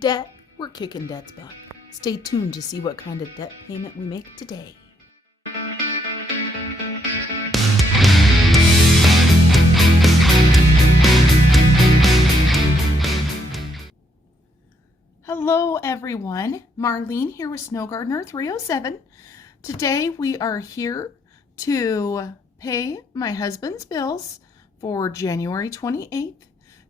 Debt, we're kicking debt's butt. Stay tuned to see what kind of debt payment we make today. Hello everyone, Marlene here with Snow Gardener 307. Today we are here to pay my husband's bills for January 28th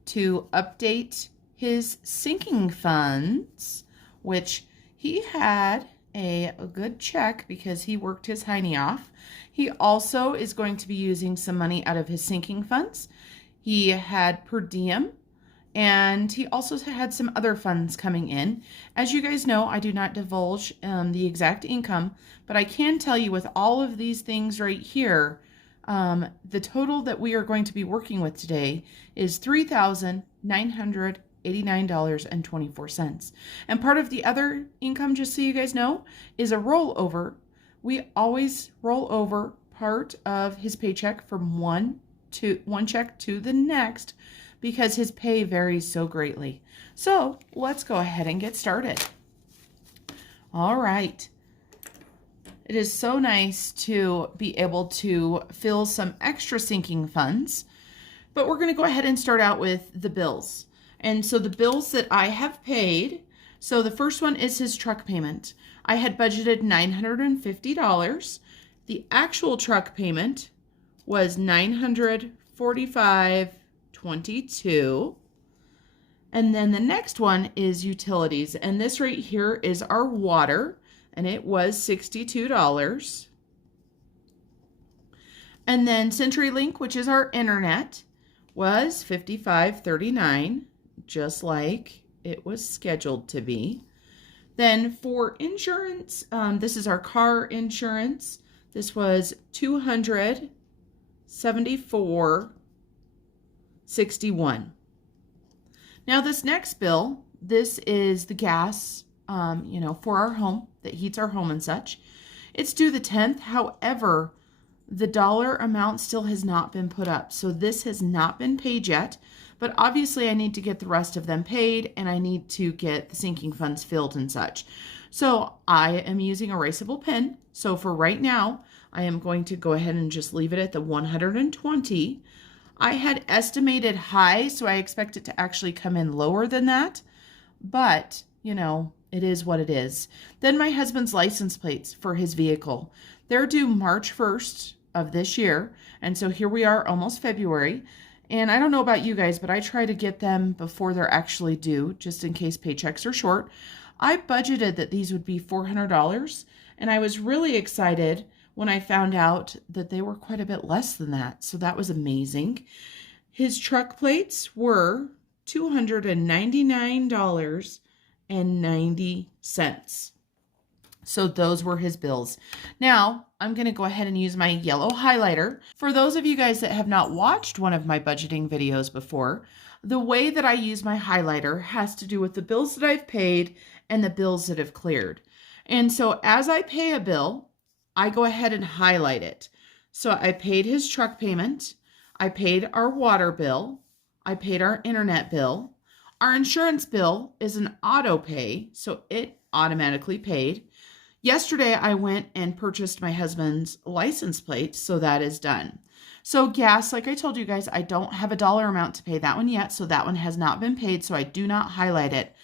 to update his sinking funds, which he had a good check because he worked his hiney off. He also is going to be using some money out of his sinking funds. He had per diem, and he also had some other funds coming in. As you guys know, I do not divulge the exact income, but I can tell you with all of these things right here, the total that we are going to be working with today is $3,989.24. And part of the other income, just so you guys know, is a rollover. We always roll over part of his paycheck from one check to the next, because his pay varies so greatly. So let's go ahead and get started. All right. It is so nice to be able to fill some extra sinking funds, but we're going to go ahead and start out with the bills. And so the bills that I have paid, so the first one is his truck payment. I had budgeted $950. The actual truck payment was $945.22. And then the next one is utilities, and this right here is our water, and it was $62. And then CenturyLink, which is our internet, was $55.39, just like it was scheduled to be. Then for insurance, this is our car insurance. This was $274.61. Now this next bill, this is the gas, for our home that heats our home and such. It's due the 10th. However, the dollar amount still has not been put up. So this has not been paid yet, but obviously I need to get the rest of them paid, and I need to get the sinking funds filled and such. So I am using erasable pen. So for right now, I am going to go ahead and just leave it at the 120. I had estimated high, so I expect it to actually come in lower than that. But, it is what it is. Then my husband's license plates for his vehicle. They're due March 1st of this year. And so here we are, almost February. And I don't know about you guys, but I try to get them before they're actually due, just in case paychecks are short. I budgeted that these would be $400, and I was really excited when I found out that they were quite a bit less than that. So that was amazing. His truck plates were $299.90. So those were his bills. Now, I'm going to go ahead and use my yellow highlighter. For those of you guys that have not watched one of my budgeting videos before, the way that I use my highlighter has to do with the bills that I've paid and the bills that have cleared. And so as I pay a bill, I go ahead and highlight it. So I paid his truck payment. I paid our water bill. I paid our internet bill. Our insurance bill is an auto pay, so it automatically paid. Yesterday, I went and purchased my husband's license plate, so that is done. So gas, like I told you guys, I don't have a dollar amount to pay that one yet, so that one has not been paid, so I do not highlight it.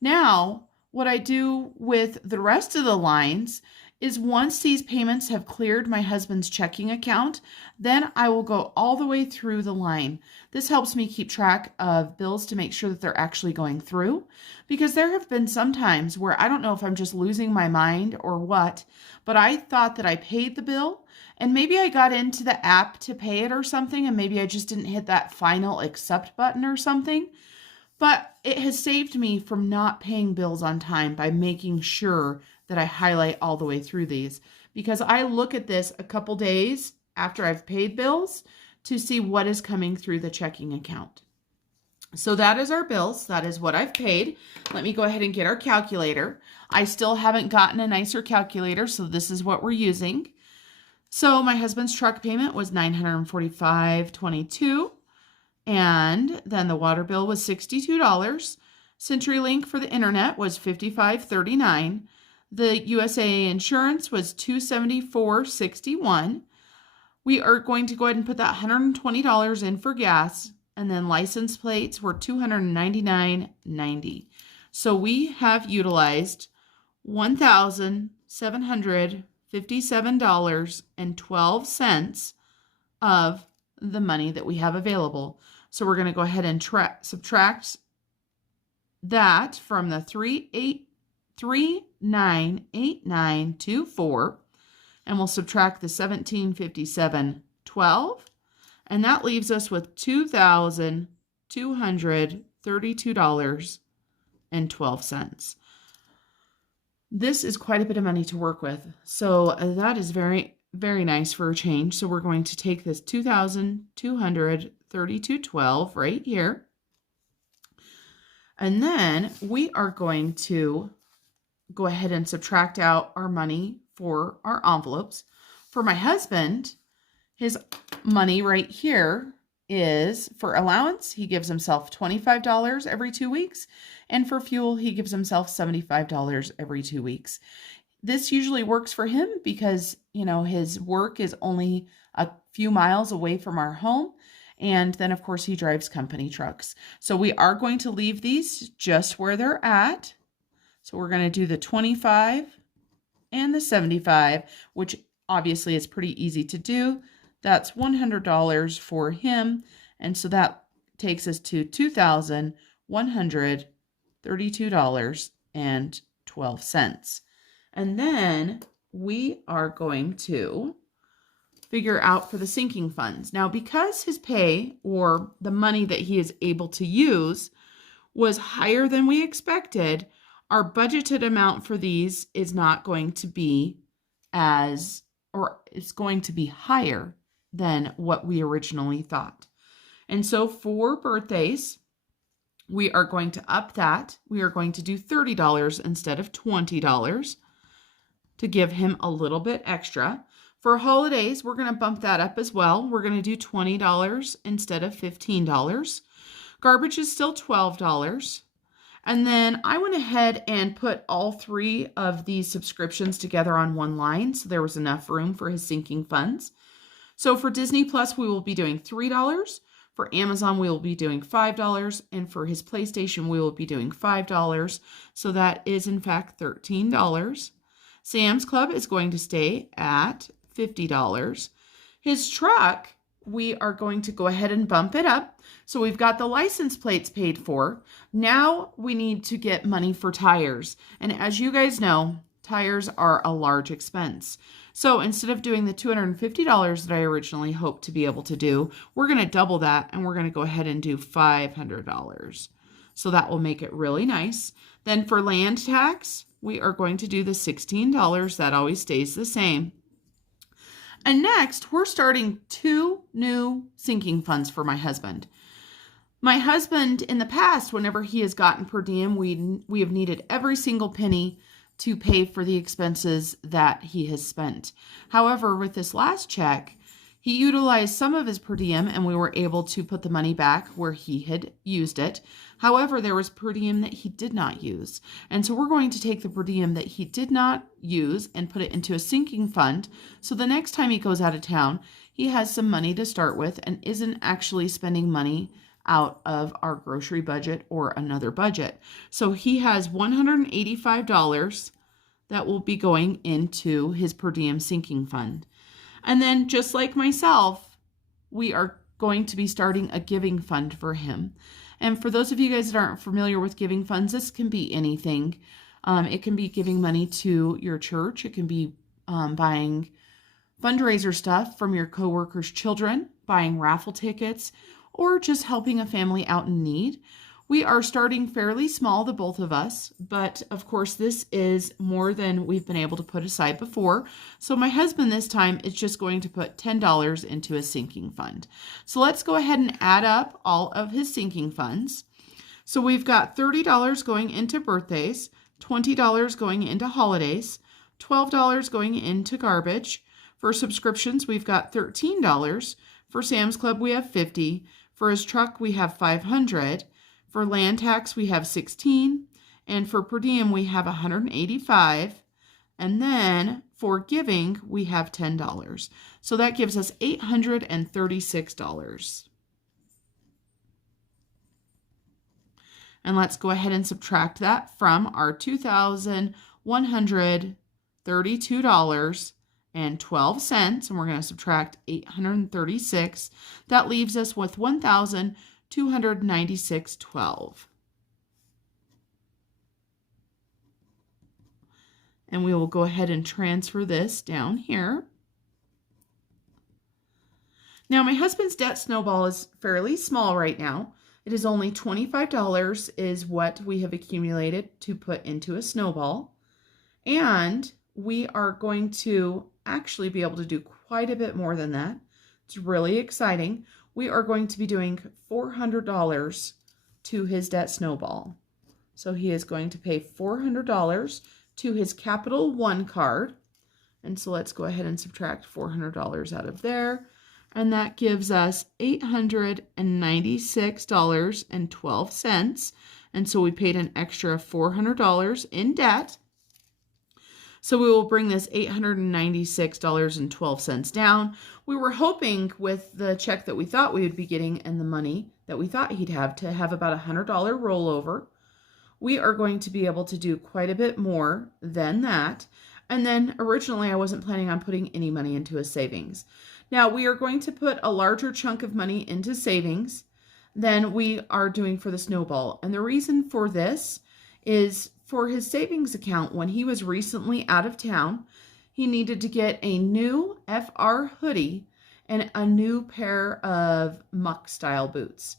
Now, what I do with the rest of the lines is once these payments have cleared my husband's checking account, then I will go all the way through the line. This helps me keep track of bills to make sure that they're actually going through, because there have been some times where I don't know if I'm just losing my mind or what, but I thought that I paid the bill, and maybe I got into the app to pay it or something, and maybe I just didn't hit that final accept button or something. But it has saved me from not paying bills on time by making sure that I highlight all the way through these, because I look at this a couple days after I've paid bills to see what is coming through the checking account. So that is our bills. That is what I've paid. Let me go ahead and get our calculator. I still haven't gotten a nicer calculator, so this is what we're using. So my husband's truck payment was $945.22. And then the water bill was $62. CenturyLink for the internet was $55.39. The USA insurance was $274.61. We are going to go ahead and put that $120 in for gas, and then license plates were $299.90. So we have utilized $1,757.12 of the money that we have available. So we're going to go ahead and subtract that from the 398924, and we'll subtract the 1757.12, and that leaves us with $2,232.12. This is quite a bit of money to work with, so that is very, very nice for a change. So we're going to take this $2,232.12 right here, and then we are going to go ahead and subtract out our money for our envelopes. For my husband, his money right here is for allowance. He gives himself $25 every 2 weeks. And for fuel, he gives himself $75 every 2 weeks. This usually works for him because, you know, his work is only a few miles away from our home. And then, of course, he drives company trucks. So we are going to leave these just where they're at. So we're going to do the 25 and the 75, which obviously is pretty easy to do. That's $100 for him. And so that takes us to $2,132.12. And then we are going to figure out for the sinking funds. Now, because his pay, or the money that he is able to use, was higher than we expected, our budgeted amount for these is not going to be it's going to be higher than what we originally thought. And so for birthdays, we are going to up that. We are going to do $30 instead of $20 to give him a little bit extra. For holidays, we're going to bump that up as well. We're going to do $20 instead of $15. Garbage is still $12. And then I went ahead and put all three of these subscriptions together on one line, so there was enough room for his sinking funds. So for Disney Plus, we will be doing $3. For Amazon, we will be doing $5. And for his PlayStation, we will be doing $5. So that is, in fact, $13. Sam's Club is going to stay at $50. His truck, we are going to go ahead and bump it up. So we've got the license plates paid for. Now we need to get money for tires. And as you guys know, tires are a large expense. So instead of doing the $250 that I originally hoped to be able to do, we're going to double that, and we're going to go ahead and do $500. So that will make it really nice. Then for land tax, we are going to do the $16. That always stays the same. And next, we're starting 2 new sinking funds for my husband. My husband, in the past, whenever he has gotten per diem, we have needed every single penny to pay for the expenses that he has spent. However, with this last check, he utilized some of his per diem, and we were able to put the money back where he had used it. However, there was per diem that he did not use. And so we're going to take the per diem that he did not use and put it into a sinking fund. So the next time he goes out of town, he has some money to start with and isn't actually spending money out of our grocery budget or another budget. So he has $185 that will be going into his per diem sinking fund. And then, just like myself, we are going to be starting a giving fund for him. And for those of you guys that aren't familiar with giving funds, this can be anything. It can be giving money to your church. It can be buying fundraiser stuff from your coworkers' children, buying raffle tickets, or just helping a family out in need. We are starting fairly small, the both of us, but of course this is more than we've been able to put aside before. So my husband this time is just going to put $10 into a sinking fund. So let's go ahead and add up all of his sinking funds. So we've got $30 going into birthdays, $20 going into holidays, $12 going into garbage. For subscriptions, we've got $13. For Sam's Club, we have $50. For his truck, we have $500. For land tax, we have 16. And for per diem, we have 185. And then for giving, we have $10. So that gives us $836. And let's go ahead and subtract that from our $2,132.12. And we're going to subtract 836. That leaves us with $1,296.12. And we will go ahead and transfer this down here. Now, my husband's debt snowball is fairly small right now. It is only $25 is what we have accumulated to put into a snowball. And we are going to actually be able to do quite a bit more than that. It's really exciting. We are going to be doing $400 to his debt snowball. So he is going to pay $400 to his Capital One card. And so let's go ahead and subtract $400 out of there. And that gives us $896.12. And so we paid an extra $400 in debt. So we will bring this $896.12 down. We were hoping with the check that we thought we would be getting and the money that we thought he'd have to have about a $100 rollover. We are going to be able to do quite a bit more than that. And then originally I wasn't planning on putting any money into his savings. Now we are going to put a larger chunk of money into savings than we are doing for the snowball. And the reason for this is for his savings account, when he was recently out of town, he needed to get a new FR hoodie and a new pair of muck style boots.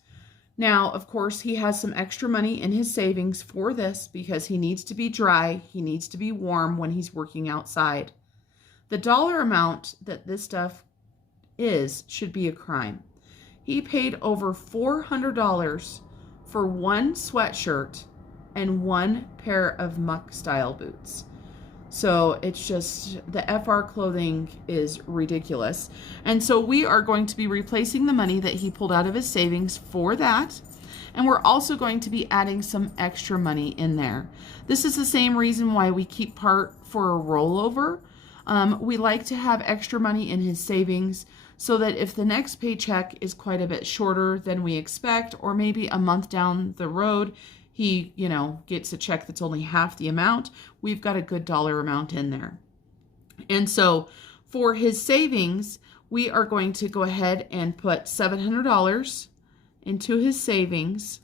Now, of course, he has some extra money in his savings for this because he needs to be dry. He needs to be warm when he's working outside. The dollar amount that this stuff should be a crime. He paid over $400 for one sweatshirt and one pair of muck style boots. So it's just, the FR clothing is ridiculous. And so we are going to be replacing the money that he pulled out of his savings for that. And we're also going to be adding some extra money in there. This is the same reason why we keep part for a rollover. We like to have extra money in his savings so that if the next paycheck is quite a bit shorter than we expect, or maybe a month down the road, he, gets a check that's only half the amount, we've got a good dollar amount in there. And so for his savings, we are going to go ahead and put $700 into his savings,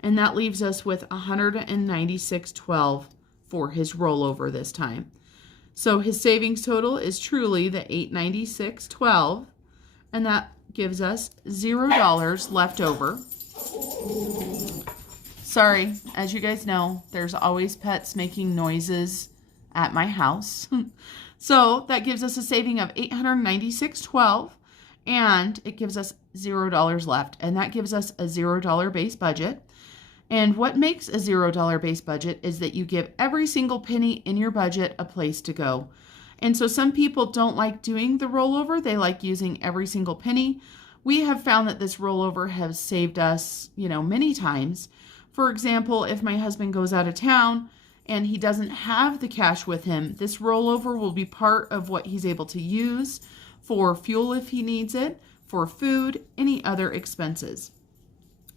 and that leaves us with $196.12 for his rollover this time. So his savings total is truly the $896.12, and that gives us $0 left over. Sorry, as you guys know, there's always pets making noises at my house. So that gives us a saving of $896.12, and it gives us $0 left, and that gives us a $0 base budget. And what makes a $0 base budget is that you give every single penny in your budget a place to go. And so some people don't like doing the rollover. They like using every single penny. We have found that this rollover has saved us, many times. For example, if my husband goes out of town and he doesn't have the cash with him, this rollover will be part of what he's able to use for fuel if he needs it, for food, any other expenses.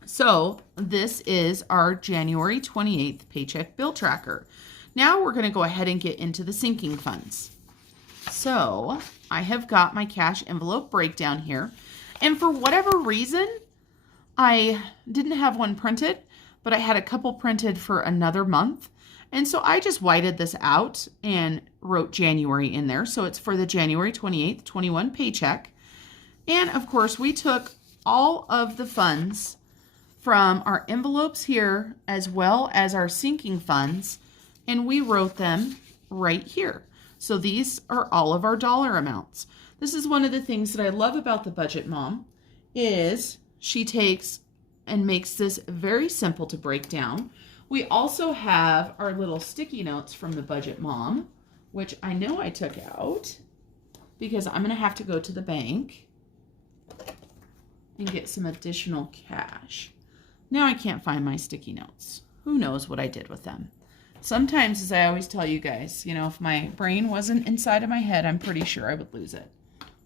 So this is our January 28th paycheck bill tracker. Now we're going to go ahead and get into the sinking funds. So I have got my cash envelope breakdown here. And for whatever reason, I didn't have one printed, but I had a couple printed for another month. And so I just whited this out and wrote January in there. So it's for the January 28th, 21 paycheck. And of course, we took all of the funds from our envelopes here as well as our sinking funds, and we wrote them right here. So these are all of our dollar amounts. This is one of the things that I love about the Budget Mom is she takes and makes this very simple to break down. We also have our little sticky notes from the Budget Mom, which I know I took out because I'm going to have to go to the bank and get some additional cash. Now I can't find my sticky notes. Who knows what I did with them? Sometimes, as I always tell you guys, you know, if my brain wasn't inside of my head, I'm pretty sure I would lose it.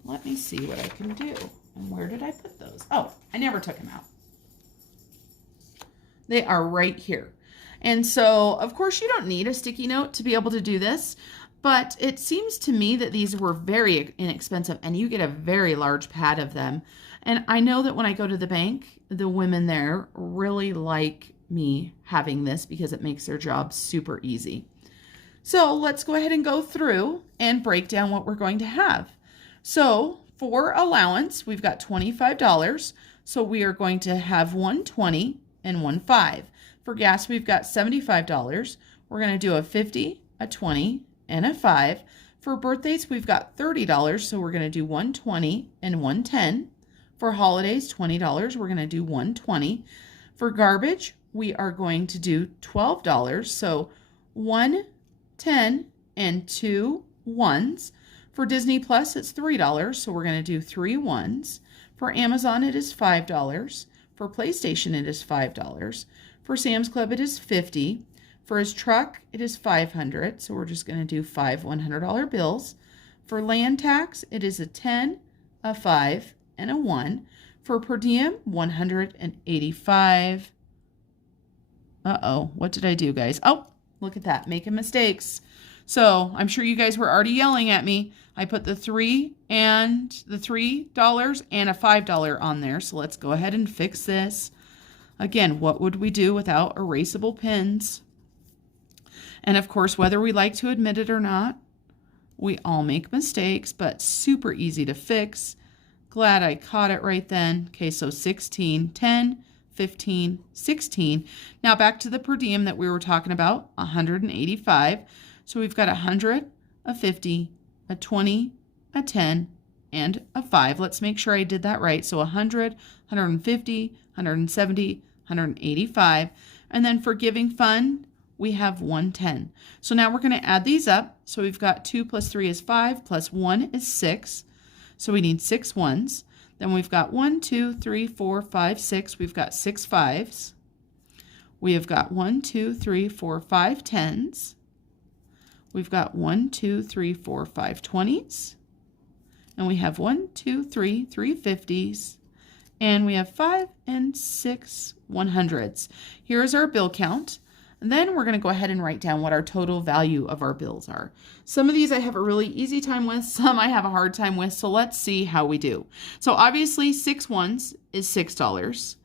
Let me see what I can do. And where did I put those? Oh, I never took them out. They are right here. And so, of course, you don't need a sticky note to be able to do this, but it seems to me that these were very inexpensive and you get a very large pad of them. And I know that when I go to the bank, the women there really like me having this because it makes their job super easy. So let's go ahead and go through and break down what we're going to have. So for allowance, we've got $25. So we are going to have $120 and $15. For gas, we've got $75. We're going to do a $50, a $20, and a $5. For birthdays, we've got $30. So we're going to do $120 and $110. For holidays, $20. We're going to do $120. For garbage, we are going to do $12. So $110 and 2 ones. For Disney Plus, it's $3. So we're going to do 3 ones. For Amazon, it is $5. For PlayStation, it is $5. For Sam's Club, it is $50. For his truck, it is $500. So we're just going to do 5 $100 bills. For land tax, it is a 10, a 5, and a 1. For per diem, $185. Uh-oh, what did I do, guys? Oh, look at that, making mistakes. So I'm sure you guys were already yelling at me. I put the $3 and a $5 on there. So let's go ahead and fix this. Again, what would we do without erasable pins? And of course, whether we like to admit it or not, we all make mistakes, but super easy to fix. Glad I caught it right then. Okay, so 16, 10, 15, 16. Now back to the per diem that we were talking about, 185. So we've got 100, a 50, a 20, a 10, and a 5. Let's make sure I did that right. So 100, 150, 170, 185. And then for giving fund, we have 110. So now we're going to add these up. So we've got 2 plus 3 is 5 plus 1 is 6. So we need 6 ones. Then we've got 1, 2, 3, 4, 5, 6. We've got 6 5s. We have got 1, 2, 3, 4, 5 10s. We've got 1, 2, 3, 4, 5 20s. And we have 1, 2, 3 50s. And we have 5 and 6 100s. Here's our bill count. And then we're going to go ahead and write down what our total value of our bills are. Some of these I have a really easy time with, some I have a hard time with, so let's see how we do. So obviously 6 ones is $6.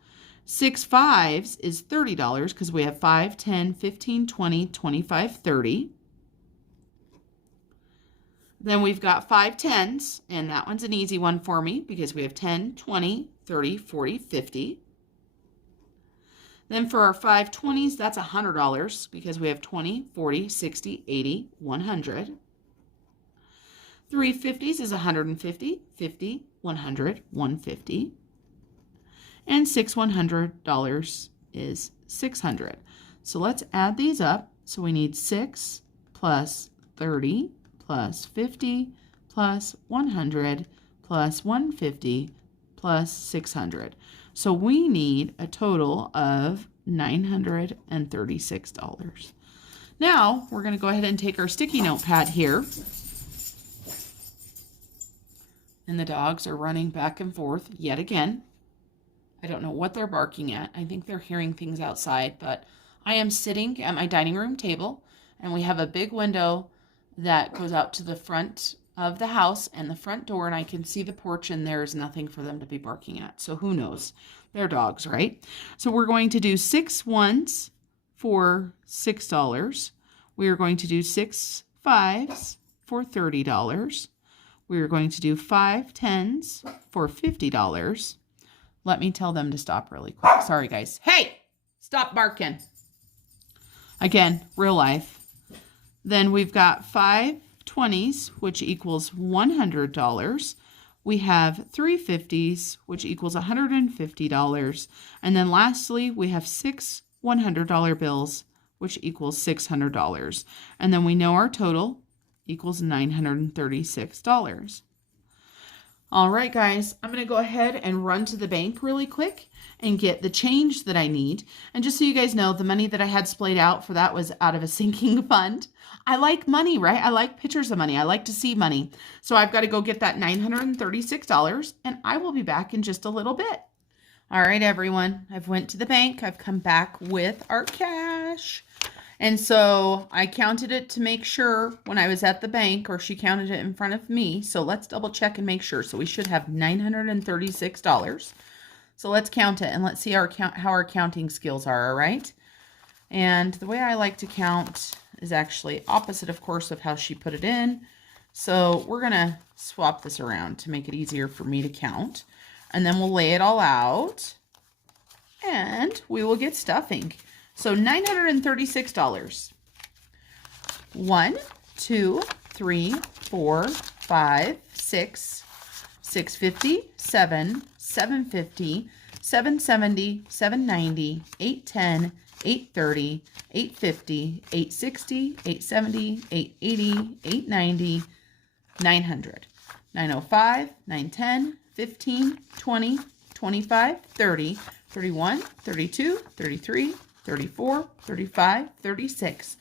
6 fives is $30 because we have 5, 10, 15, 20, 25, 30. Then we've got 5 tens, and that one's an easy one for me because we have 10, 20, 30, 40, 50. Then for our 5 20s, that's $100 because we have 20, 40, 60, 80, 100. 3 50s is 150, 50, 100, 150. And 6 $100 is 600. So let's add these up. So we need 6 plus 30 plus 50 plus 100 plus 150 plus 600. So we need a total of $936. Now we're going to go ahead and take our sticky note pad here. And the dogs are running back and forth yet again. I don't know what they're barking at. I think they're hearing things outside, but I am sitting at my dining room table and we have a big window that goes out to the front of the house and the front door, and I can see the porch, and there's nothing for them to be barking at. So who knows? They're dogs, right? So we're going to do 6 ones for $6. We are going to do 6 fives for $30. We are going to do 5 tens for $50. Let me tell them to stop really quick. Sorry, guys. Hey, stop barking. Again, real life. Then we've got 5 20s, which equals $100. We have 3 50s, which equals $150. And then lastly, we have 6 $100 bills, which equals $600. And then we know our total equals $936. All right, guys, I'm going to go ahead and run to the bank really quick and get the change that I need. And just so you guys know, the money that I had splayed out for that was out of a sinking fund. I like money, right? I like pictures of money. I like to see money. So I've got to go get that $936, and I will be back in just a little bit. All right, everyone, I've went to the bank. I've come back with our cash. And so I counted it to make sure when I was at the bank, or she counted it in front of me. So let's double check and make sure. So we should have $936. So let's count it and let's see how our counting skills are, all right? And the way I like to count is actually opposite, of course, of how she put it in. So we're going to swap this around to make it easier for me to count. And then we'll lay it all out and we will get stuffing. So $936. 1, 2, 3, 4, 5, 6, 650, 7, 750, 770, 790, 810, 830, 850, 860, 870, 880, 890, 900, 905, 910, 15, 20, 25, 30, 31, 32, 33, 34, 35, 36.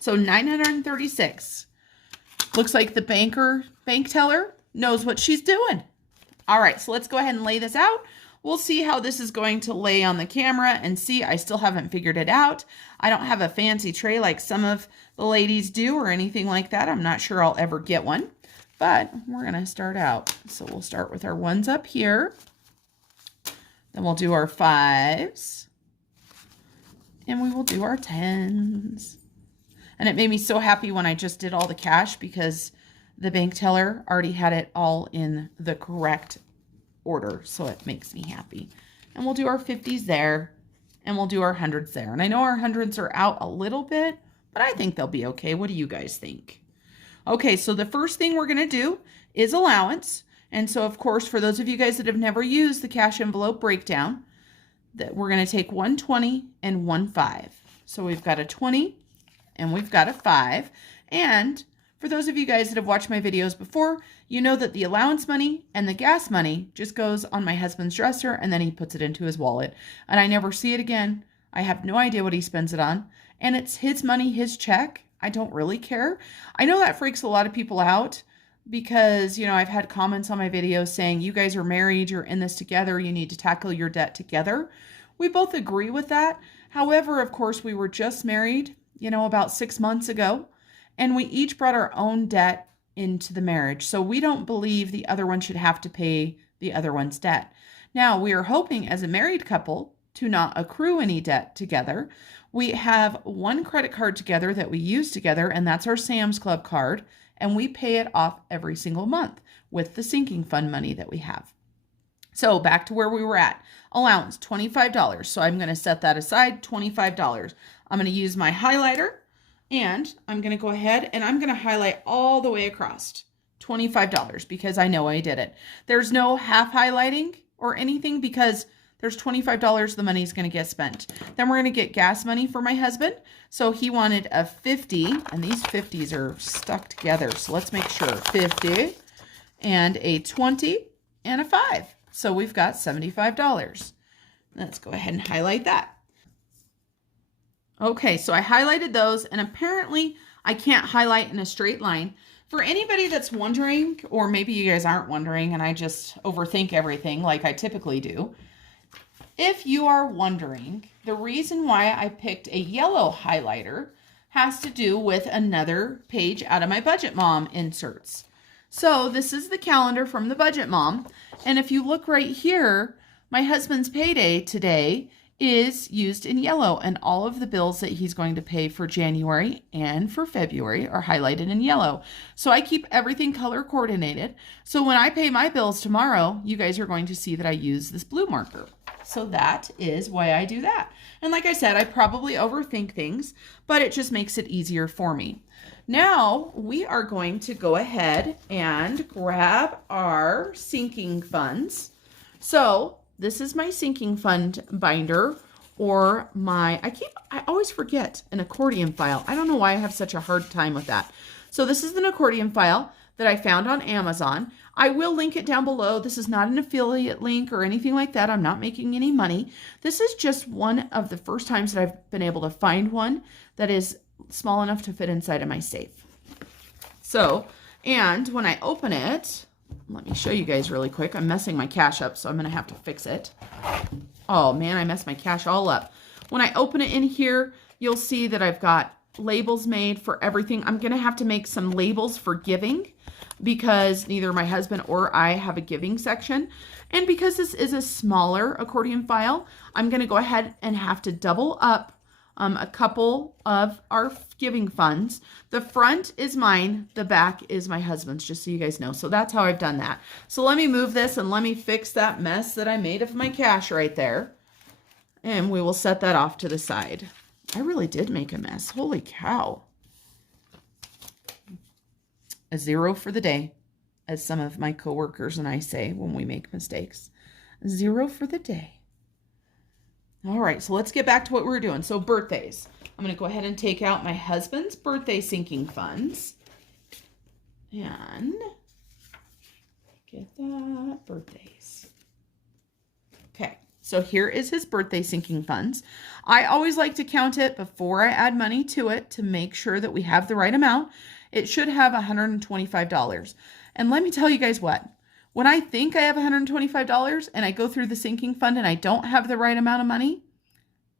So 936. Looks like the bank teller knows what she's doing. All right, so let's go ahead and lay this out. We'll see how this is going to lay on the camera and see. I still haven't figured it out. I don't have a fancy tray like some of the ladies do or anything like that. I'm not sure I'll ever get one, but we're going to start out. So we'll start with our ones up here. Then we'll do our 5s. And we will do our 10s. And it made me so happy when I just did all the cash because the bank teller already had it all in the correct order. So it makes me happy. And we'll do our 50s there. And we'll do our 100s there. And I know our 100s are out a little bit, but I think they'll be okay. What do you guys think? Okay, so the first thing we're going to do is allowance. And so, of course, for those of you guys that have never used the cash envelope breakdown, that we're going to take 120 and 15. So we've got a 20 and we've got a 5. And for those of you guys that have watched my videos before, you know that the allowance money and the gas money just goes on my husband's dresser and then he puts it into his wallet. And I never see it again. I have no idea what he spends it on. And it's his money, his check. I don't really care. I know that freaks a lot of people out because, you know, I've had comments on my videos saying, you guys are married, you're in this together, you need to tackle your debt together. We both agree with that. However, of course, we were just married, you know, about 6 months ago, and we each brought our own debt into the marriage. So we don't believe the other one should have to pay the other one's debt. Now, we are hoping as a married couple to not accrue any debt together. We have one credit card together that we use together, and that's our Sam's Club card. And we pay it off every single month with the sinking fund money that we have. So back to where we were at. Allowance, $25. So I'm going to set that aside, $25. I'm going to use my highlighter and I'm going to go ahead and I'm going to highlight all the way across. $25 because I know I did it. There's no half highlighting or anything because there's $25 the money's going to get spent. Then we're going to get gas money for my husband. So he wanted a 50, and these 50s are stuck together. So let's make sure 50 and a 20 and a 5. So we've got $75. Let's go ahead and highlight that. Okay, so I highlighted those, and apparently I can't highlight in a straight line. For anybody that's wondering, or maybe you guys aren't wondering and I just overthink everything like I typically do. If you are wondering, the reason why I picked a yellow highlighter has to do with another page out of my Budget Mom inserts. So this is the calendar from the Budget Mom. And if you look right here, my husband's payday today is used in yellow, and all of the bills that he's going to pay for January and for February are highlighted in yellow. So I keep everything color coordinated. So when I pay my bills tomorrow, you guys are going to see that I use this blue marker. So that is why I do that. And like I said, I probably overthink things, but it just makes it easier for me. Now we are going to go ahead and grab our sinking funds. So this is my sinking fund binder, or my, I always forget, an accordion file. I don't know why I have such a hard time with that. So this is an accordion file that I found on Amazon. I will link it down below. This is not an affiliate link or anything like that. I'm not making any money. This is just one of the first times that I've been able to find one that is small enough to fit inside of my safe. So, and when I open it, let me show you guys really quick. I'm messing my cash up, so I'm going to have to fix it. Oh man, I messed my cash all up. When I open it in here, you'll see that I've got labels made for everything. I'm going to have to make some labels for giving because neither my husband or I have a giving section. And because this is a smaller accordion file, I'm going to go ahead and have to double up a couple of our giving funds. The front is mine, the back is my husband's, just so you guys know. So that's how I've done that. So let me move this and let me fix that mess that I made of my cash right there. And we will set that off to the side. I really did make a mess. Holy cow. A 0 for the day, as some of my coworkers and I say when we make mistakes. 0 for the day. All right, so let's get back to what we were doing. So birthdays. I'm going to go ahead and take out my husband's birthday sinking funds. And get that, birthdays. Okay, so here is his birthday sinking funds. I always like to count it before I add money to it to make sure that we have the right amount. It should have $125. And let me tell you guys what. When I think I have $125 and I go through the sinking fund and I don't have the right amount of money,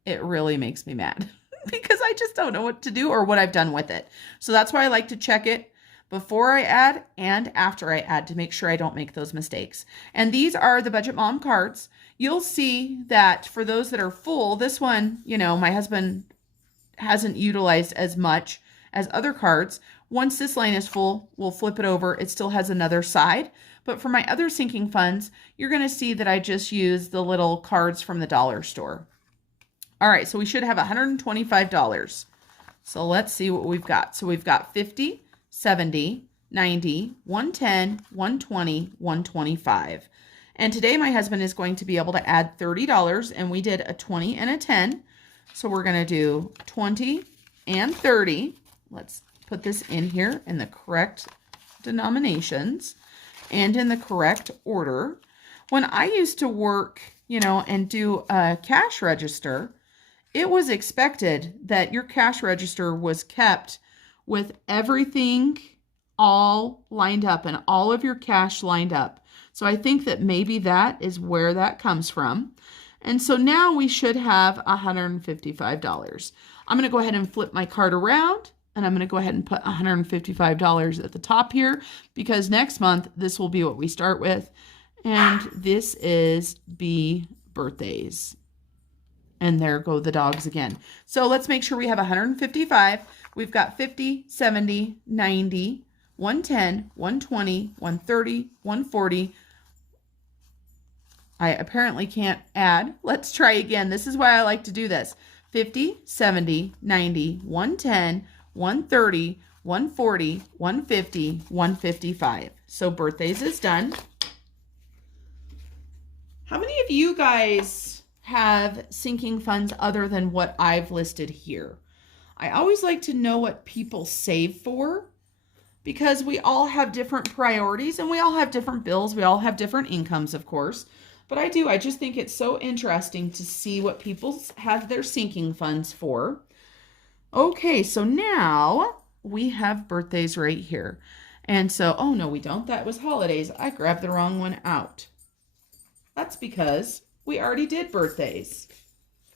it really makes me mad because I just don't know what to do or what I've done with it. So that's why I like to check it before I add and after I add to make sure I don't make those mistakes. And these are the Budget Mom cards. You'll see that for those that are full, this one, you know, my husband hasn't utilized as much as other cards. Once this line is full, we'll flip it over. It still has another side. But for my other sinking funds, you're going to see that I just use the little cards from the dollar store. All right, so we should have $125. So let's see what we've got. So we've got 50, 70, 90, 110, 120, 125. And today my husband is going to be able to add $30, and we did a 20 and a 10. So we're going to do 20 and 30. Let's put this in here in the correct denominations and in the correct order. When I used to work, you know, and do a cash register, it was expected that your cash register was kept with everything all lined up and all of your cash lined up. So I think that maybe that is where that comes from. And so now we should have $155. I'm going to go ahead and flip my card around. And I'm going to go ahead and put $155 at the top here because next month this will be what we start with. And this is B birthdays. And there go the dogs again. So let's make sure we have 155. We've got 50, 70, 90, 110, 120, 130, 140. I apparently can't add. Let's try again. This is why I like to do this. 50, 70, 90, 110, 130, 140, 150, 155. So birthdays is done. How many of you guys have sinking funds other than what I've listed here? I always like to know what people save for because we all have different priorities and we all have different bills. We all have different incomes, of course. But I just think it's so interesting to see what people have their sinking funds for. Okay, so now we have birthdays right here. And so, oh no, we don't. That was holidays. I grabbed the wrong one out. That's because we already did birthdays.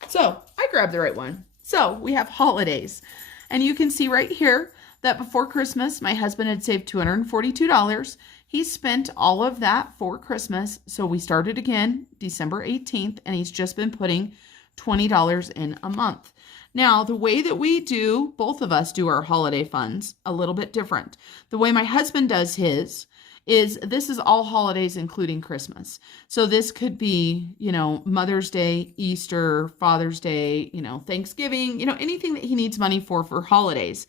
So I grabbed the right one. So we have holidays. And you can see right here that before Christmas, my husband had saved $242. He spent all of that for Christmas. So we started again December 18th, and he's just been putting $20 in a month. Now, the way that we do, both of us do our holiday funds a little bit different. The way my husband does his is this is all holidays, including Christmas. So this could be, you know, Mother's Day, Easter, Father's Day, you know, Thanksgiving, you know, anything that he needs money for holidays.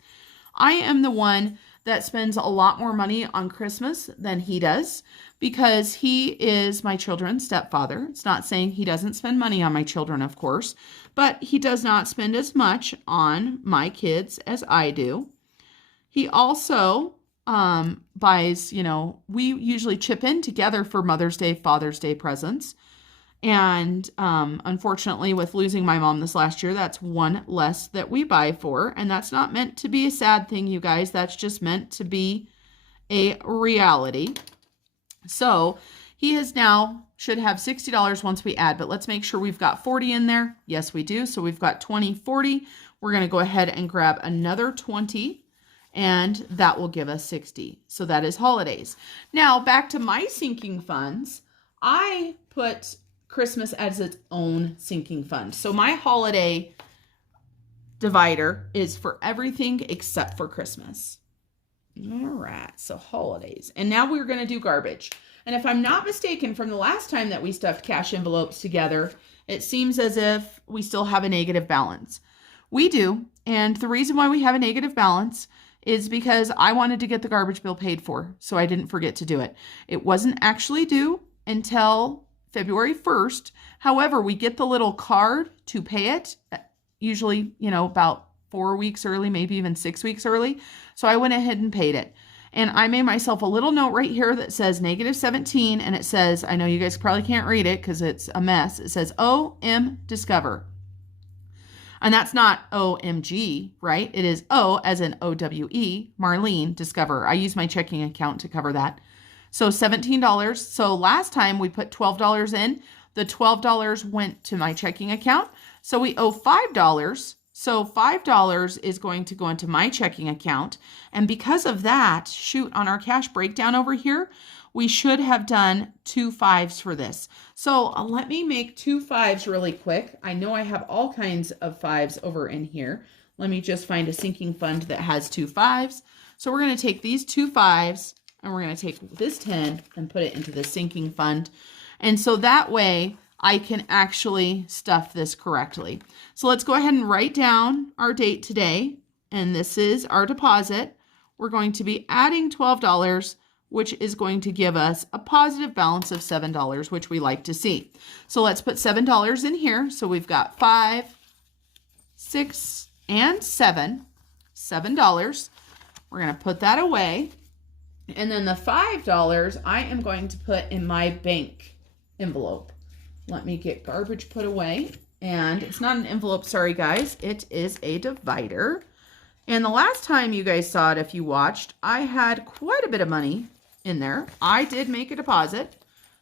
I am the one that spends a lot more money on Christmas than he does because he is my children's stepfather. It's not saying he doesn't spend money on my children, of course, but he does not spend as much on my kids as I do. He also buys, we usually chip in together for Mother's Day, Father's Day presents. And unfortunately, with losing my mom this last year, that's one less that we buy for. And that's not meant to be a sad thing, you guys. That's just meant to be a reality. So he has now should have $60 once we add, but let's make sure we've got 40 in there. Yes, we do. So we've got 20, 40. We're going to go ahead and grab another 20, and that will give us 60. So that is holidays. Now back to my sinking funds. I put Christmas as its own sinking fund. So my holiday divider is for everything except for Christmas. All right, so holidays. And now we're going to do garbage. And if I'm not mistaken, from the last time that we stuffed cash envelopes together, it seems as if we still have a negative balance. We do. And the reason why we have a negative balance is because I wanted to get the garbage bill paid for, so I didn't forget to do it. It wasn't actually due until February 1st. However, we get the little card to pay it, usually, about 4 weeks early, maybe even 6 weeks early. So I went ahead and paid it. And I made myself a little note right here that says -17, and it says, I know you guys probably can't read it because it's a mess. It says OM Discover. And that's not OMG, right? It is O as in OWE, Marlene Discover. I use my checking account to cover that. So $17. So last time we put $12 in. The $12 went to my checking account. So we owe $5. So $5 is going to go into my checking account. And because of that, shoot, on our cash breakdown over here, we should have done 2 5s for this. So let me make 2 5s really quick. I know I have all kinds of 5s over in here. Let me just find a sinking fund that has 2 5s. So we're going to take these 2 5s and we're going to take this 10 and put it into the sinking fund. And so that way I can actually stuff this correctly. So let's go ahead and write down our date today. And this is our deposit. We're going to be adding $12, which is going to give us a positive balance of $7, which we like to see. So let's put $7 in here. So we've got 5, 6, and 7. $7. We're going to put that away. And then the $5 I am going to put in my bank envelope. Let me get garbage put away. And it's not an envelope, sorry guys. It is a divider. And the last time you guys saw it, if you watched, I had quite a bit of money in there. I did make a deposit,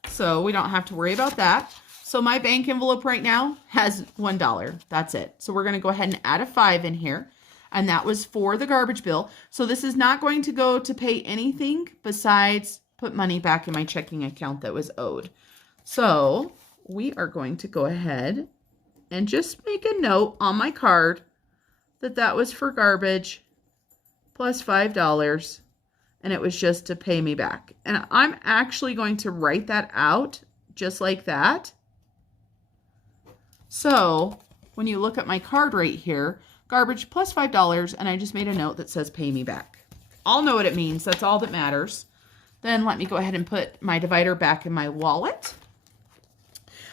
so we don't have to worry about that. So my bank envelope right now has $1. That's it. So we're going to go ahead and add a 5 in here. And that was for the garbage bill. So this is not going to go to pay anything besides put money back in my checking account that was owed. So we are going to go ahead and just make a note on my card that that was for garbage plus $5, and it was just to pay me back. And I'm actually going to write that out just like that. So when you look at my card right here, garbage plus $5, and I just made a note that says pay me back. I'll know what it means. That's all that matters. Then let me go ahead and put my divider back in my wallet.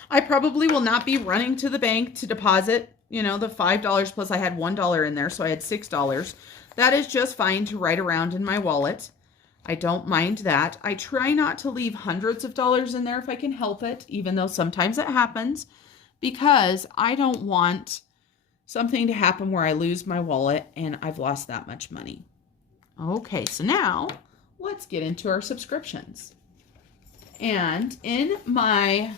I probably will not be running to the bank to deposit, the $5 plus I had $1 in there, so I had $6. That is just fine to write around in my wallet. I don't mind that. I try not to leave hundreds of dollars in there if I can help it, even though sometimes it happens, because I don't want something to happen where I lose my wallet and I've lost that much money. Okay, so now let's get into our subscriptions. And in my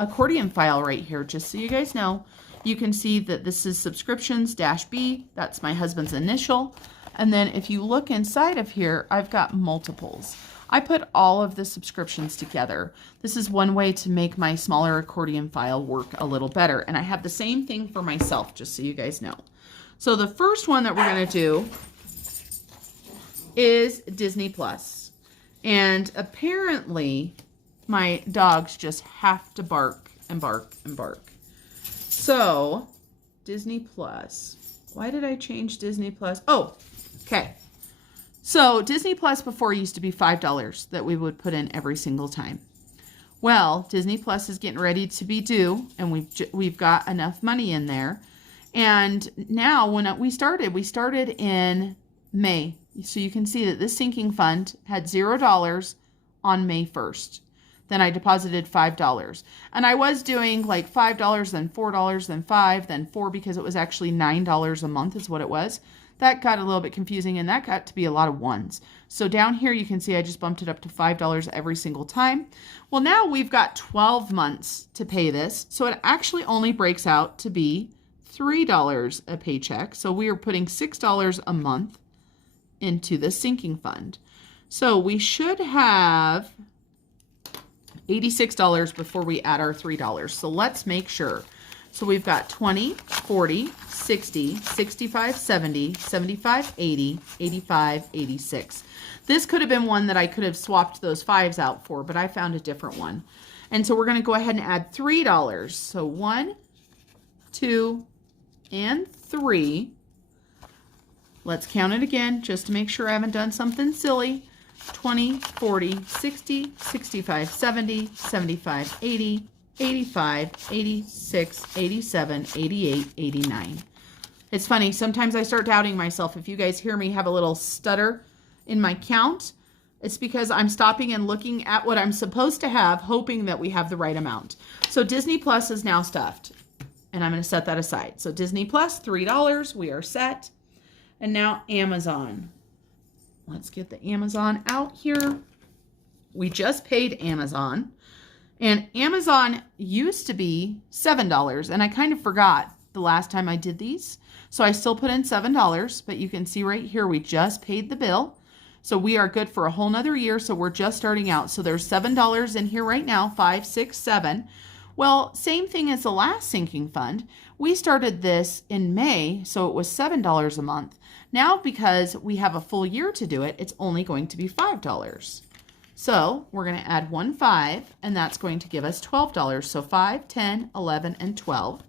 accordion file right here, just so you guys know, you can see that this is subscriptions -B. That's my husband's initial. And then if you look inside of here, I've got multiples. I put all of the subscriptions together. This is one way to make my smaller accordion file work a little better. And I have the same thing for myself, just so you guys know. So the first one that we're going to do is Disney Plus. And apparently my dogs just have to bark and bark and bark. So Disney Plus. Why did I change Disney Plus? Oh, okay. So Disney Plus before used to be $5 that we would put in every single time. Well, Disney Plus is getting ready to be due, and we've got enough money in there. And now when we started in May So you can see that this sinking fund had $0 on May 1st. Then I deposited $5. And I was doing like $5, then $4, then $5, then $4 because it was actually $9 a month is what it was. That got a little bit confusing, and that got to be a lot of ones. So down here you can see I just bumped it up to $5 every single time. Well, now we've got 12 months to pay this. So it actually only breaks out to be $3 a paycheck. So we are putting $6 a month into the sinking fund. So we should have $86 before we add our $3. So let's make sure. So we've got 20, 40, 60, 65, 70, 75, 80, 85, 86. This could have been one that I could have swapped those fives out for, but I found a different one. And so we're going to go ahead and add $3. So 1, 2, and 3. Let's count it again just to make sure I haven't done something silly. 20, 40, 60, 65, 70, 75, 80, 85, 86, 87, 88, 89. It's funny, sometimes I start doubting myself. If you guys hear me have a little stutter in my count, it's because I'm stopping and looking at what I'm supposed to have, hoping that we have the right amount. So Disney Plus is now stuffed, and I'm going to set that aside. So Disney Plus, $3, we are set. And now Amazon. Let's get the Amazon out here. We just paid Amazon. And Amazon used to be $7, and I kind of forgot the last time I did these. So I still put in $7, but you can see right here we just paid the bill. So we are good for a whole nother year, so we're just starting out. So there's $7 in here right now, 5, 6, 7. Well, same thing as the last sinking fund. We started this in May, so it was $7 a month. Now, because we have a full year to do it, it's only going to be $5. So we're going to add 1 5, and that's going to give us $12. So 5, 10, 11, and 12.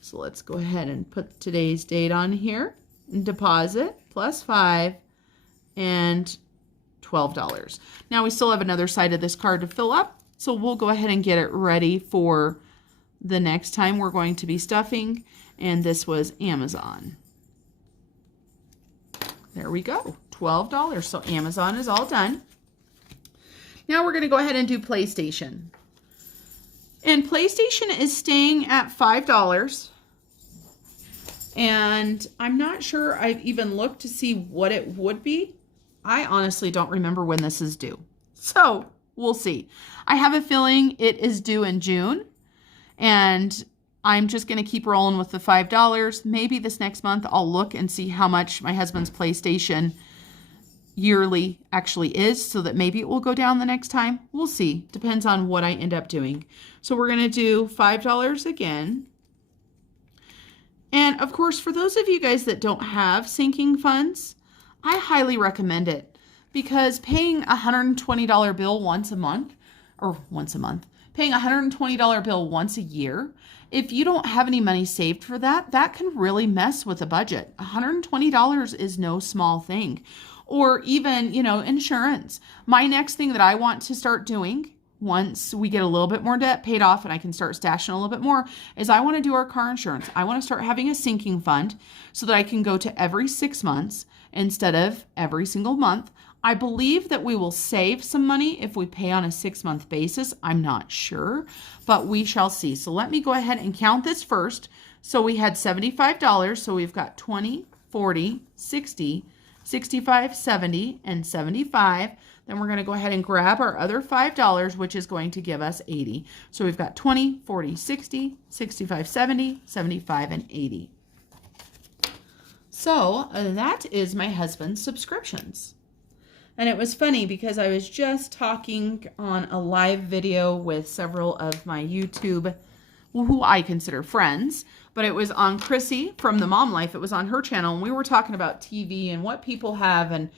So let's go ahead and put today's date on here and deposit plus 5 and $12. Now we still have another side of this card to fill up, so we'll go ahead and get it ready for the next time we're going to be stuffing, and this was Amazon. There we go, $12. So Amazon is all done. Now we're going to go ahead and do PlayStation. And PlayStation is staying at $5. And I'm not sure I've even looked to see what it would be. I honestly don't remember when this is due. So we'll see. I have a feeling it is due in June. And I'm just going to keep rolling with the $5. Maybe this next month I'll look and see how much my husband's PlayStation yearly actually is, so that maybe it will go down the next time. We'll see. Depends on what I end up doing. So we're going to do $5 again. And of course, for those of you guys that don't have sinking funds, I highly recommend it, because paying a $120 bill once a month, paying a $120 bill once a year, if you don't have any money saved for that, that can really mess with a budget. $120 is no small thing. Or even, insurance. My next thing that I want to start doing once we get a little bit more debt paid off and I can start stashing a little bit more is I want to do our car insurance. I want to start having a sinking fund so that I can go to every 6 months instead of every single month. I believe that we will save some money if we pay on a 6-month basis. I'm not sure, but we shall see. So let me go ahead and count this first. So we had $75. So we've got 20, 40, 60, 65, 70, and 75. Then we're going to go ahead and grab our other $5, which is going to give us 80. So we've got 20, 40, 60, 65, 70, 75, and 80. So that is my husband's subscriptions. And it was funny because I was just talking on a live video with several of my YouTube, who I consider friends, but it was on Chrissy from The Mom Life. It was on her channel, and we were talking about TV and what people have and,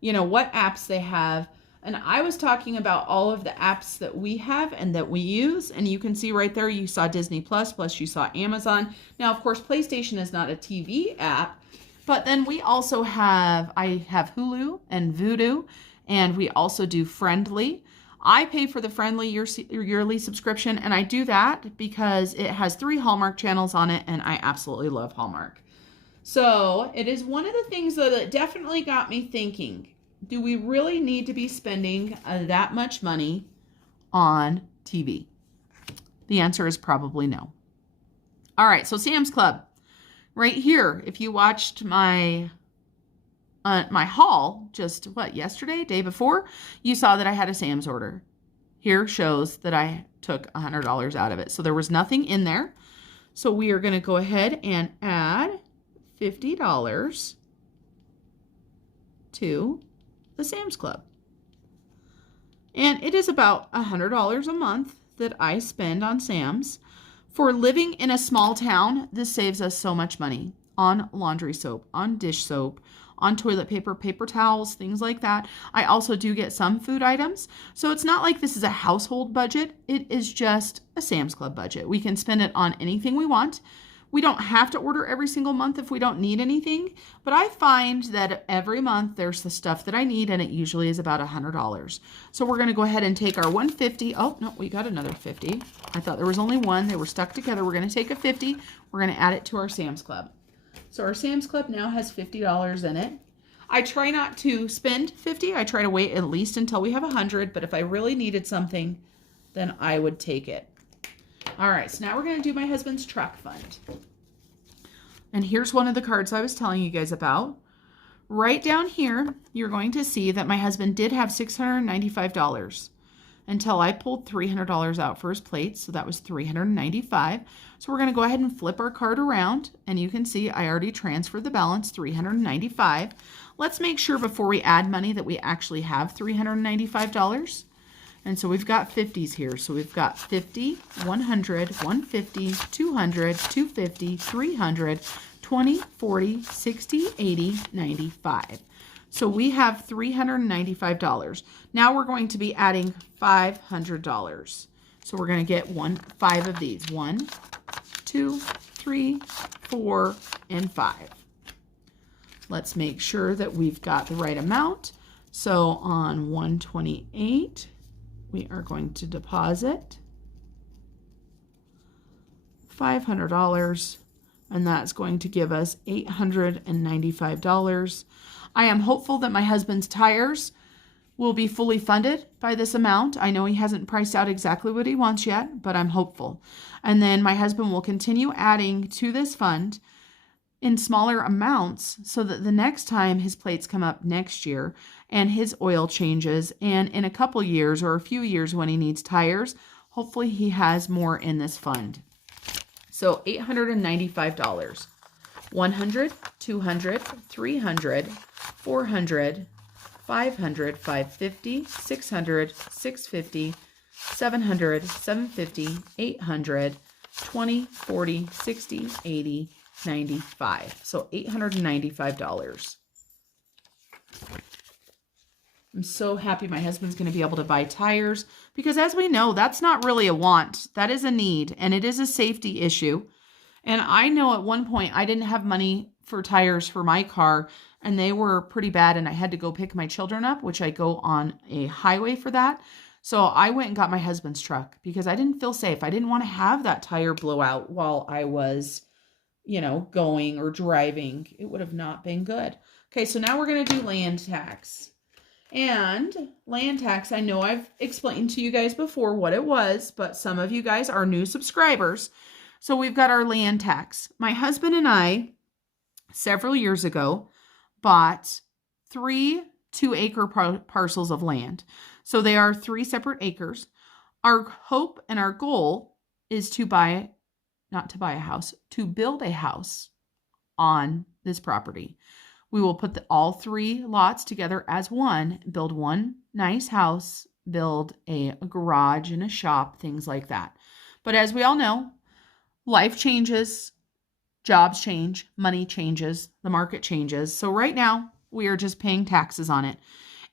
what apps they have. And I was talking about all of the apps that we have and that we use. And you can see right there, you saw Disney Plus you saw Amazon. Now, of course, PlayStation is not a TV app, but then we also I have Hulu and Vudu, and we also do Friendly. I pay for the Friendly yearly subscription, and I do that because it has 3 Hallmark channels on it, and I absolutely love Hallmark. So it is one of the things that definitely got me thinking, do we really need to be spending that much money on TV? The answer is probably no. All right, so Sam's Club. Right here, if you watched my haul just yesterday, day before, you saw that I had a Sam's order. Here shows that I took $100 out of it. So there was nothing in there. So we are going to go ahead and add $50 to the Sam's Club. And it is about $100 a month that I spend on Sam's. For living in a small town, this saves us so much money on laundry soap, on dish soap, on toilet paper, paper towels, things like that. I also do get some food items. So it's not like this is a household budget. It is just a Sam's Club budget. We can spend it on anything we want. We don't have to order every single month if we don't need anything, but I find that every month there's the stuff that I need, and it usually is about $100. So we're going to go ahead and take our 150. Oh, no, we got another 50. I thought there was only one. They were stuck together. We're going to take a 50. We're going to add it to our Sam's Club. So our Sam's Club now has $50 in it. I try not to spend 50. I try to wait at least until we have 100, but if I really needed something, then I would take it. All right, so now we're going to do my husband's truck fund. And here's one of the cards I was telling you guys about. Right down here, you're going to see that my husband did have $695 until I pulled $300 out for his plates. So that was $395. So we're going to go ahead and flip our card around. And you can see I already transferred the balance, $395. Let's make sure before we add money that we actually have $395. And so we've got 50s here. So we've got 50, 100, 150, 200, 250, 300, 20, 40, 60, 80, 95. So we have $395. Now we're going to be adding $500. So we're going to get 5 of these. 1, 2, 3, 4, and 5. Let's make sure that we've got the right amount. So on 128, we are going to deposit $500, and that's going to give us $895. I am hopeful that my husband's tires will be fully funded by this amount. I know he hasn't priced out exactly what he wants yet, but I'm hopeful. And then my husband will continue adding to this fund in smaller amounts so that the next time his plates come up next year and his oil changes, and in a couple years or a few years when he needs tires, hopefully he has more in this fund. So $895. 100, 200, 300, 400, 500, 550, 600, 650, 700, 750, 800, 20, 40, 60, 80, 95. So $895. I'm so happy my husband's going to be able to buy tires because, as we know, that's not really a want. That is a need, and it is a safety issue. And I know at one point I didn't have money for tires for my car, and they were pretty bad, and I had to go pick my children up, which I go on a highway for that. So I went and got my husband's truck because I didn't feel safe. I didn't want to have that tire blow out while I was, going or driving. It would have not been good. Okay, so now we're going to do land tax. And land tax, I know I've explained to you guys before what it was, but some of you guys are new subscribers. So we've got our land tax. My husband and I, several years ago, bought 3 2-acre parcels of land. So they are 3 separate acres. Our hope and our goal is to build a house on this property. We will put all 3 lots together as one, build one nice house, build a garage and a shop, things like that. But as we all know, life changes, jobs change, money changes, the market changes. So right now we are just paying taxes on it.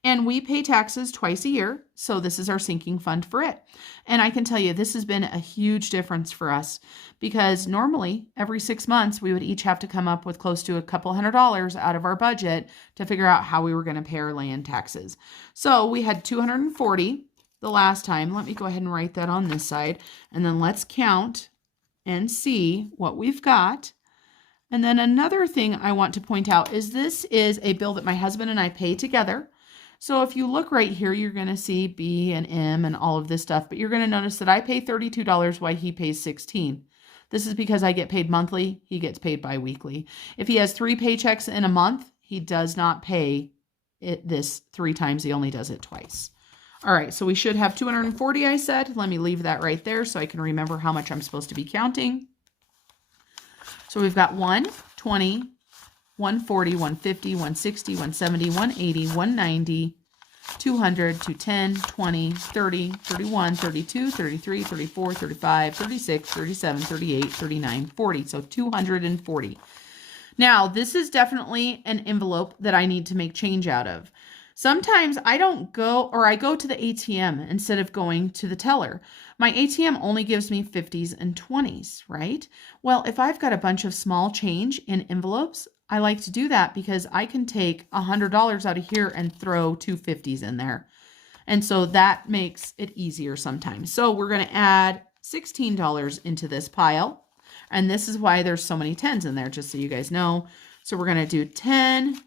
And we pay taxes twice a year, so this is our sinking fund for it. And I can tell you, this has been a huge difference for us because normally every 6 months we would each have to come up with close to a couple $100 out of our budget to figure out how we were going to pay our land taxes. So we had $240 the last time. Let me go ahead and write that on this side, and then let's count and see what we've got. And then another thing I want to point out is this is a bill that my husband and I pay together. So if you look right here, you're going to see B and M and all of this stuff, but you're going to notice that I pay $32 while he pays $16. This is because I get paid monthly. He gets paid bi-weekly. If he has 3 paychecks in a month, he does not pay this 3 times. He only does it twice. All right, so we should have 240, I said. Let me leave that right there so I can remember how much I'm supposed to be counting. So we've got 120, 140, 150, 160, 170, 180, 190, 200, 210, 20, 30, 31, 32, 33, 34, 35, 36, 37, 38, 39, 40. So 240. Now, this is definitely an envelope that I need to make change out of. Sometimes I don't go, or I go to the ATM instead of going to the teller. My ATM only gives me 50s and 20s, right? Well, if I've got a bunch of small change in envelopes, I like to do that because I can take $100 out of here and throw 2 50s in there. And so that makes it easier sometimes. So we're going to add $16 into this pile. And this is why there's so many 10s in there, just so you guys know. So we're going to do 10,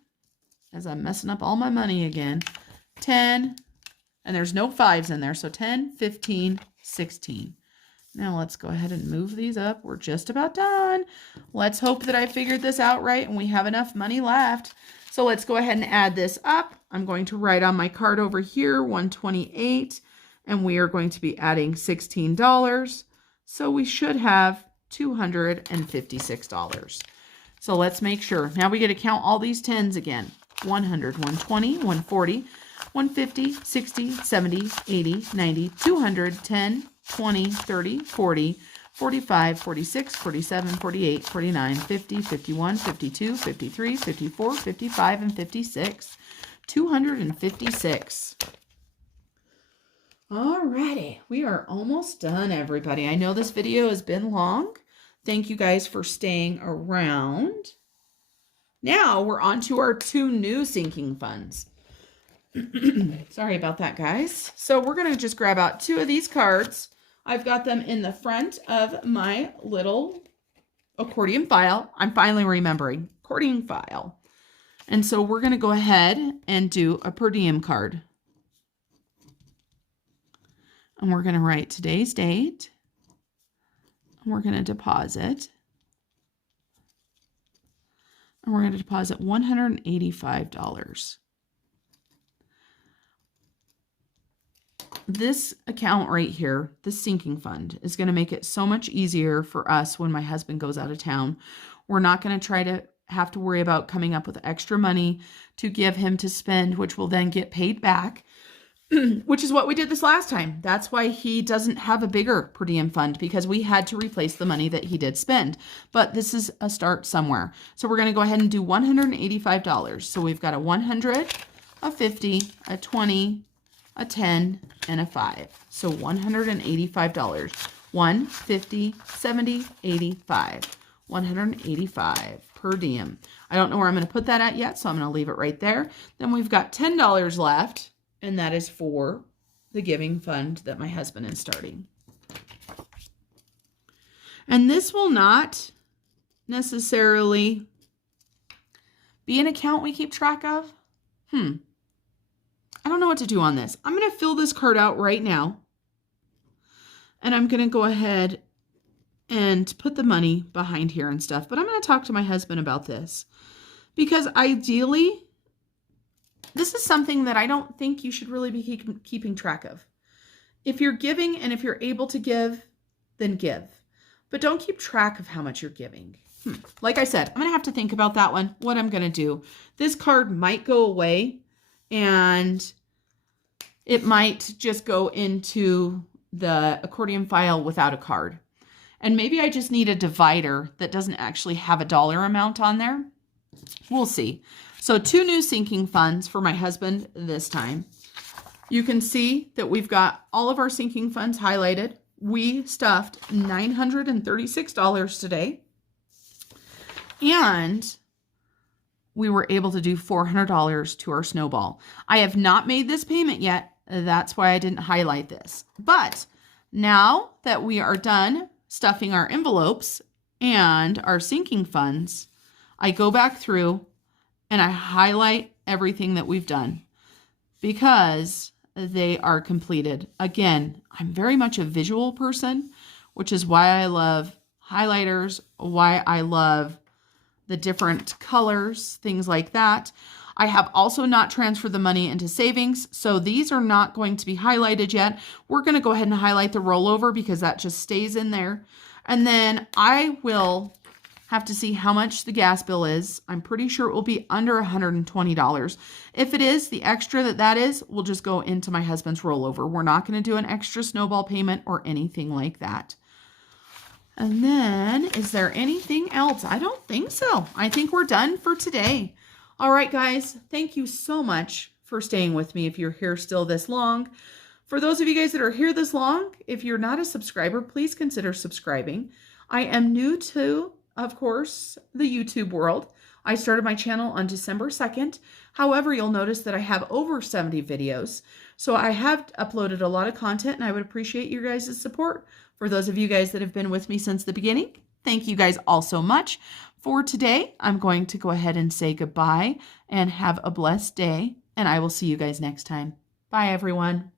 as I'm messing up all my money again, 10, and there's no 5s in there. So 10, 15, 16. Now let's go ahead and move these up. We're just about done. Let's hope that I figured this out right and we have enough money left. So let's go ahead and add this up. I'm going to write on my card over here, 128, and we are going to be adding $16. So we should have $256. So let's make sure. Now we get to count all these 10s again. 100, 120, 140, 150, 60, 70, 80, 90, 200, 10, 20, 30, 40, 45, 46, 47, 48, 49, 50, 51, 52, 53, 54, 55, and 56. 256. Alrighty, we are almost done, everybody. I know this video has been long. Thank you guys for staying around. Now we're on to our 2 new sinking funds. Sorry about that, guys. So we're going to just grab out 2 of these cards. I've got them in the front of my little accordion file. I'm finally remembering accordion file. And so we're going to go ahead and do a per diem card. And we're going to write today's date. And we're going to deposit. And we're going to deposit $185. This account right here, the sinking fund, is going to make it so much easier for us when my husband goes out of town. We're not going to try to have to worry about coming up with extra money to give him to spend, which will then get paid back, which is what we did this last time. That's why he doesn't have a bigger per diem fund, because we had to replace the money that he did spend. But this is a start somewhere. So we're going to go ahead and do $185. So we've got a 100, a 50, a 20, a 10, and a 5. So $185. 150, 70, 85. 185 per diem. I don't know where I'm going to put that at yet, so I'm going to leave it right there. Then we've got $10 left, and that is for the giving fund that my husband is starting. And this will not necessarily be an account we keep track of. I don't know what to do on this. I'm going to fill this card out right now. And I'm going to go ahead and put the money behind here and stuff. But I'm going to talk to my husband about this. Because ideally, this is something that I don't think you should really be keeping track of. If you're giving and if you're able to give, then give. But don't keep track of how much you're giving. Like I said, I'm going to have to think about that one, what I'm going to do. This card might go away. And it might just go into the accordion file without a card. And maybe I just need a divider that doesn't actually have a dollar amount on there. We'll see. So 2 new sinking funds for my husband this time. You can see that we've got all of our sinking funds highlighted. We stuffed $936 today. And we were able to do $400 to our Snowball. I have not made this payment yet. That's why I didn't highlight this. But now that we are done stuffing our envelopes and our sinking funds, I go back through and I highlight everything that we've done because they are completed. Again, I'm very much a visual person, which is why I love highlighters, why I love the different colors, things like that. I have also not transferred the money into savings, so these are not going to be highlighted yet. We're going to go ahead and highlight the rollover because that just stays in there. And then I will have to see how much the gas bill is. I'm pretty sure it will be under $120. If it is, the extra that is will just go into my husband's rollover. We're not going to do an extra snowball payment or anything like that. And then, is there anything else? I don't think so. I think we're done for today. All right, guys, thank you so much for staying with me if you're here still this long. For those of you guys that are here this long, if you're not a subscriber, please consider subscribing. I am new to, of course, the YouTube world. I started my channel on December 2nd. However, you'll notice that I have over 70 videos. So I have uploaded a lot of content and I would appreciate your guys' support. For those of you guys that have been with me since the beginning, thank you guys all so much. For today, I'm going to go ahead and say goodbye and have a blessed day, and I will see you guys next time. Bye, everyone.